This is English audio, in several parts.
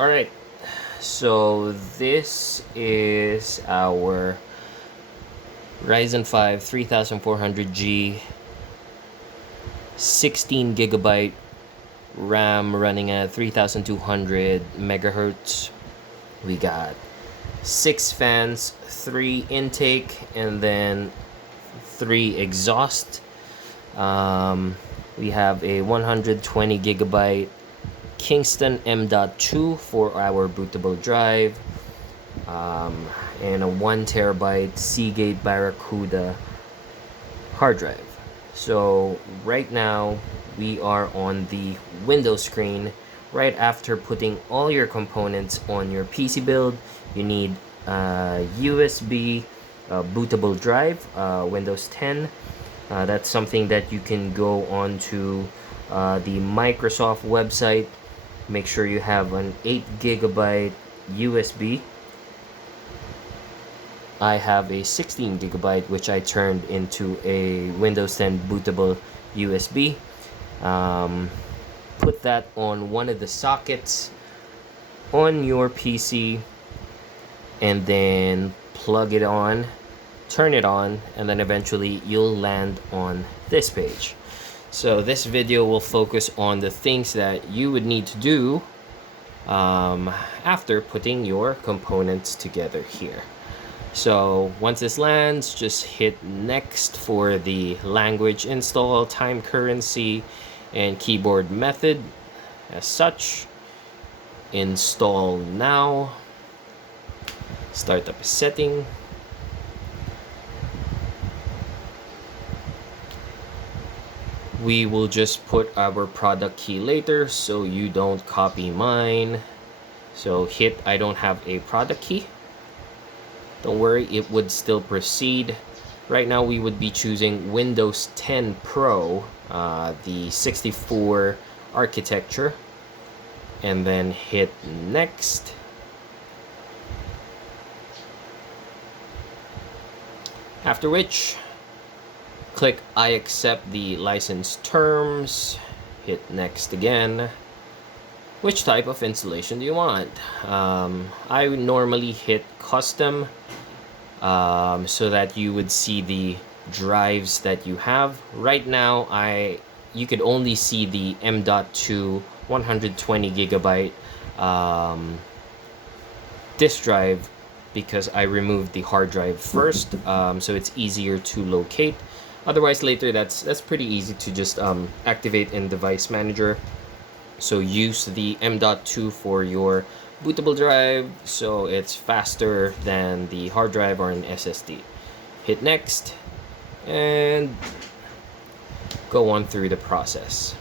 Alright, so this is our Ryzen 5 3400G 16 gigabyte RAM running at 3200 megahertz. We got 6 fans, 3 intake, and then 3 exhaust. We have a 120 gigabyte Kingston M.2 for our bootable drive, and a 1 terabyte Seagate Barracuda hard drive. So right now we are on the Windows screen. Right after putting all your components on your PC build, you need a USB bootable drive, Windows 10. That's something that you can go on to the Microsoft website. Make sure you have an 8 gigabyte USB. I have a 16 gigabyte, which I turned into a Windows 10 bootable USB. Put that on one of the sockets on your PC, and then plug it on, turn it on, and then eventually you'll land on this page. So this video will focus on the things that you would need to do after putting your components together here. So once this lands, just hit next for the language install, time currency, and keyboard method as such. Install now. Startup setting. We will just put our product key later so you don't copy mine. So hit I don't have a product key. Don't worry, it would still proceed. Right now we would be choosing Windows 10 Pro, the 64 architecture, and then hit next. After which, click I accept the license terms, hit next again. Which type of installation do you want? I would normally hit custom, so that you would see the drives that you have. Right now, you could only see the M.2 120 gigabyte disk drive because I removed the hard drive first, so it's easier to locate. Otherwise, later that's pretty easy to just activate in Device Manager. So use the M.2 for your bootable drive, so it's faster than the hard drive or an SSD. Hit next and go on through the process.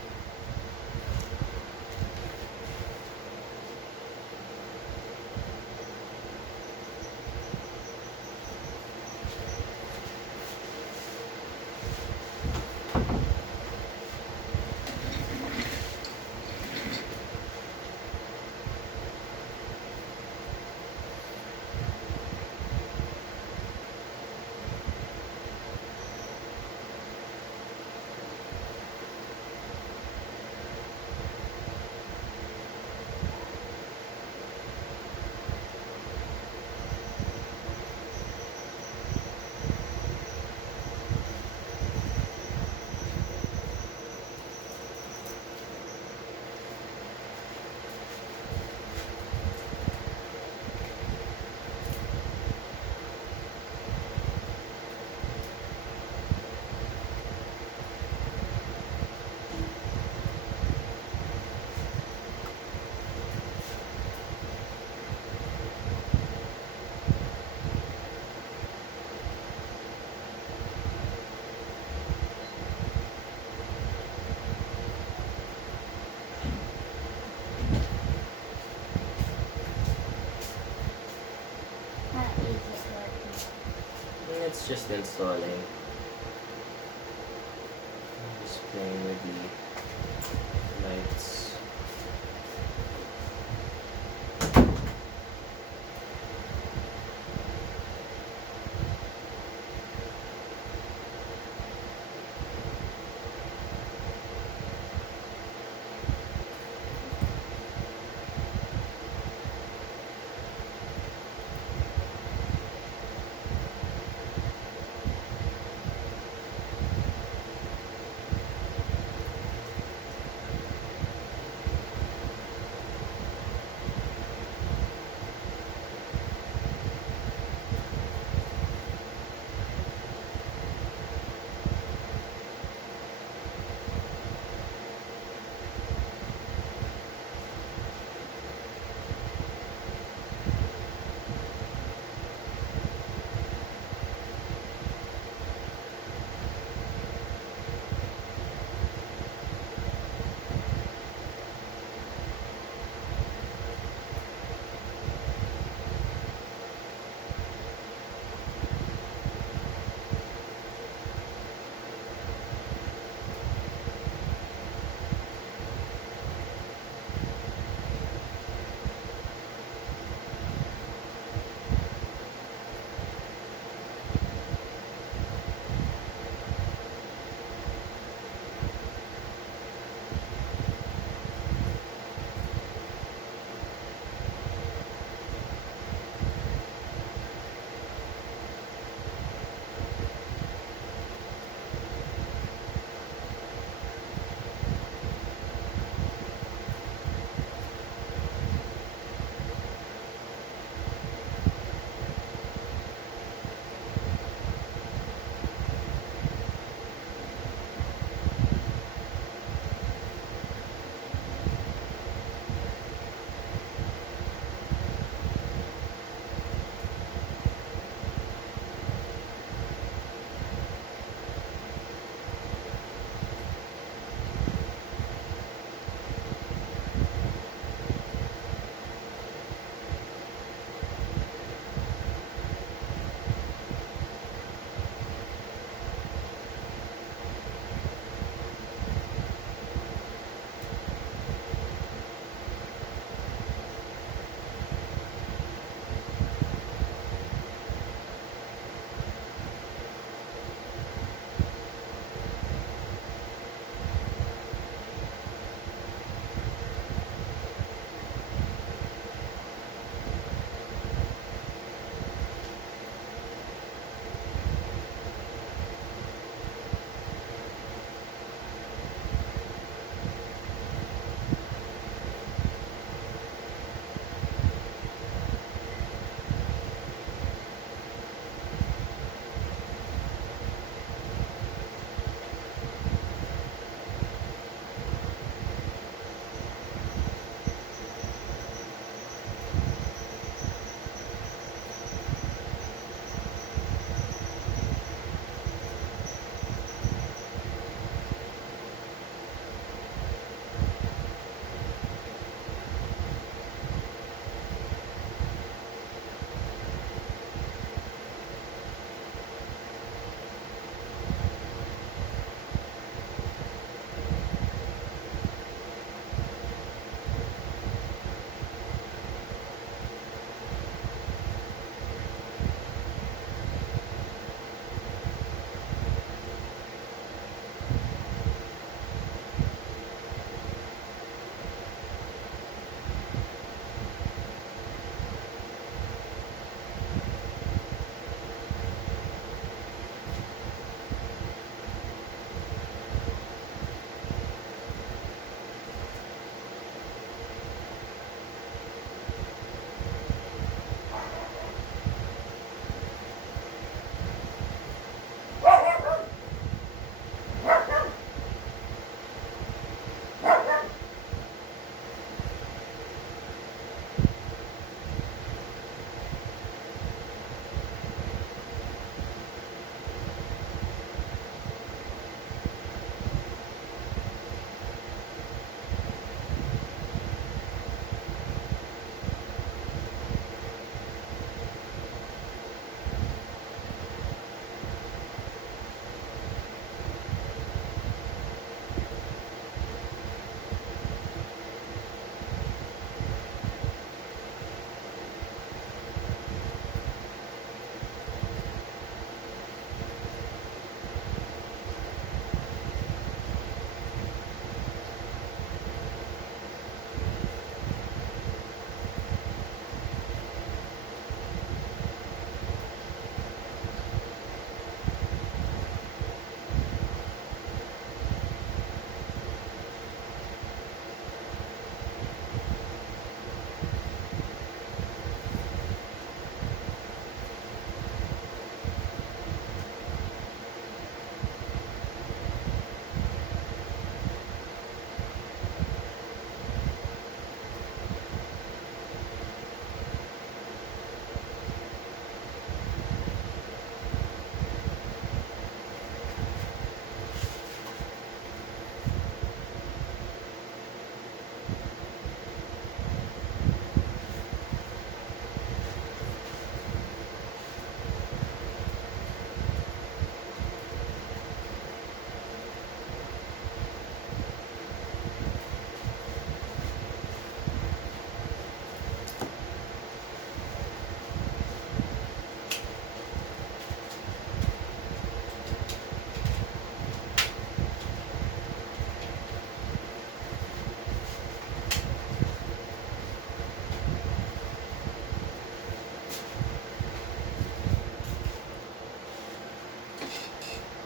It's just installing. I'm just playing with the lights.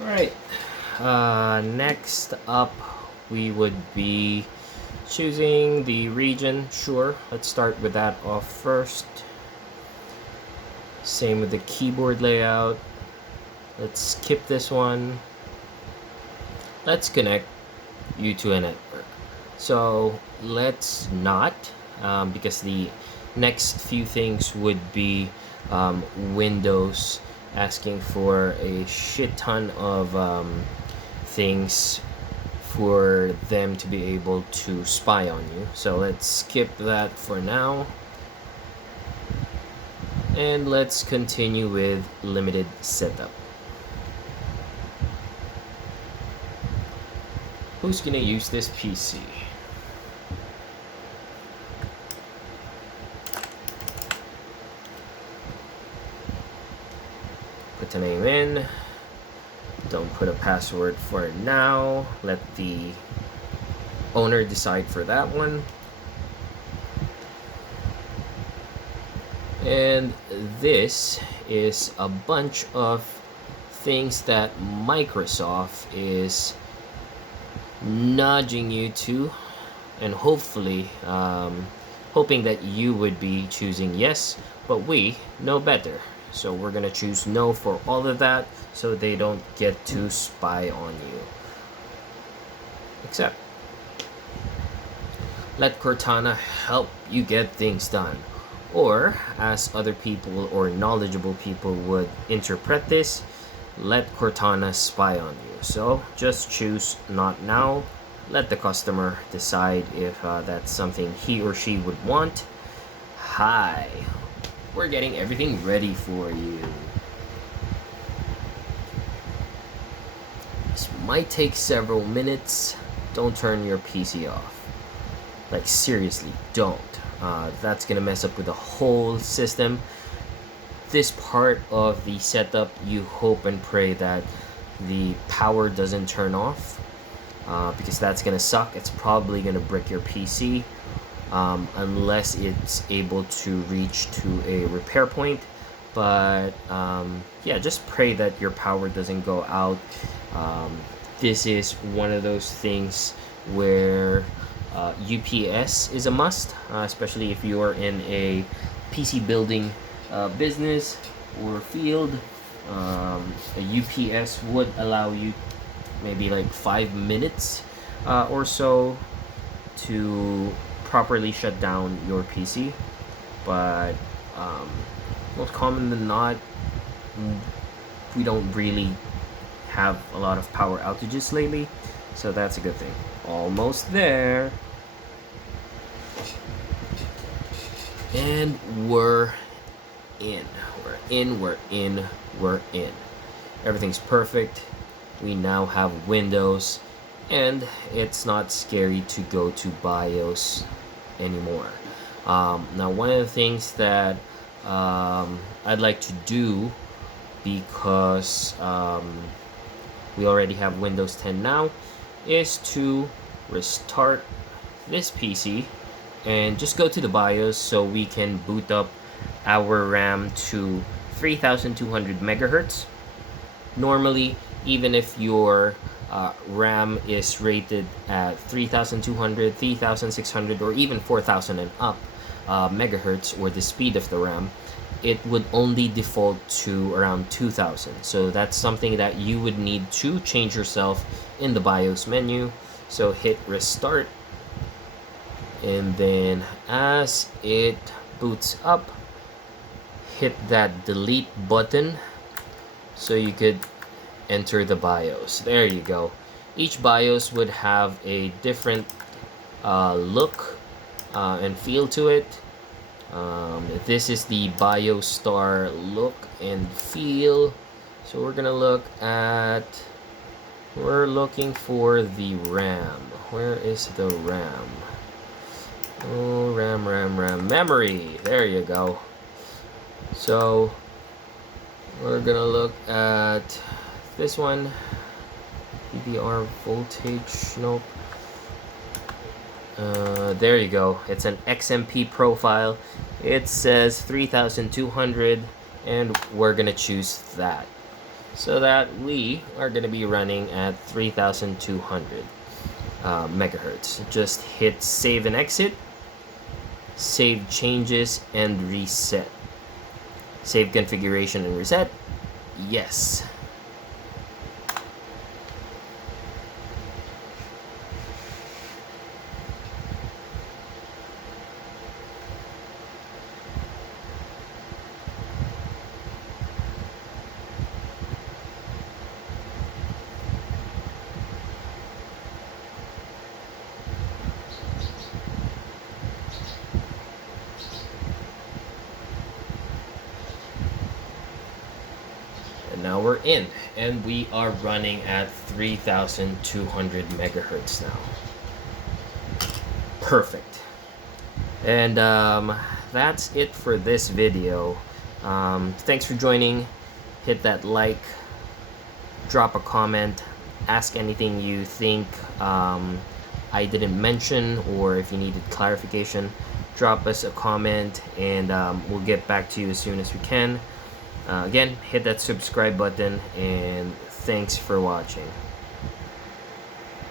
Alright, next up we would be choosing the region. Sure, let's start with that off first. Same with the keyboard layout. Let's skip this one. Let's connect you to a network. So let's not, because the next few things would be Windows asking for a shit ton of things for them to be able to spy on you. So let's skip that for now. And let's continue with limited setup. Who's gonna use this PC? Put the name in. Don't put a password for now. Let the owner decide for that one. And this is a bunch of things that Microsoft is nudging you to, and hopefully hoping that you would be choosing yes, but we know better. So we're gonna choose no for all of that so they don't get to spy on you. Except, let Cortana help you get things done. Or, as other people or knowledgeable people would interpret this, let Cortana spy on you. So just choose not now. Let the customer decide if that's something he or she would want. Hi, we're getting everything ready for you. This might take several minutes. Don't turn your PC off. Like, seriously, don't. That's gonna mess up with the whole system. This part of the setup, you hope and pray that the power doesn't turn off, because that's gonna suck. It's probably gonna brick your PC, unless it's able to reach to a repair point. But yeah, just pray that your power doesn't go out. This is one of those things where UPS is a must, especially if you are in a PC building business or field. A UPS would allow you maybe like 5 minutes or so to properly shut down your PC. But most common than not, we don't really have a lot of power outages lately, so that's a good thing. Almost there. And we're in. We're in. Everything's perfect. We now have Windows, and it's not scary to go to BIOS anymore. Now, one of the things that I'd like to do, because we already have Windows 10 now, is to restart this PC and just go to the BIOS so we can boot up our RAM to 3200 megahertz. Normally, even if your RAM is rated at 3200, 3600, or even 4000 and up megahertz, or the speed of the RAM, it would only default to around 2000. So that's something that you would need to change yourself in the BIOS menu. So hit restart, and then as it boots up, hit that delete button so you could enter the BIOS. There you go. Each BIOS would have a different look and feel to it. This is the BioStar look and feel. So we're gonna look at, we're looking for the RAM. Where is the RAM? Oh, RAM, memory. There you go. So we're gonna look at this one. DDR voltage, nope. There you go. It's an XMP profile. It says 3200, and we're gonna choose that. so that we are going to be running at 3200 megahertz. Just hit save and exit, save changes and reset. Save configuration and reset. Yes. And now we're in, and we are running at 3200 megahertz now. Perfect. And that's it for this video. Thanks for joining. Hit that like, drop a comment, ask anything you think I didn't mention, or if you needed clarification, drop us a comment, and we'll get back to you as soon as we can. Again, hit that subscribe button, and thanks for watching.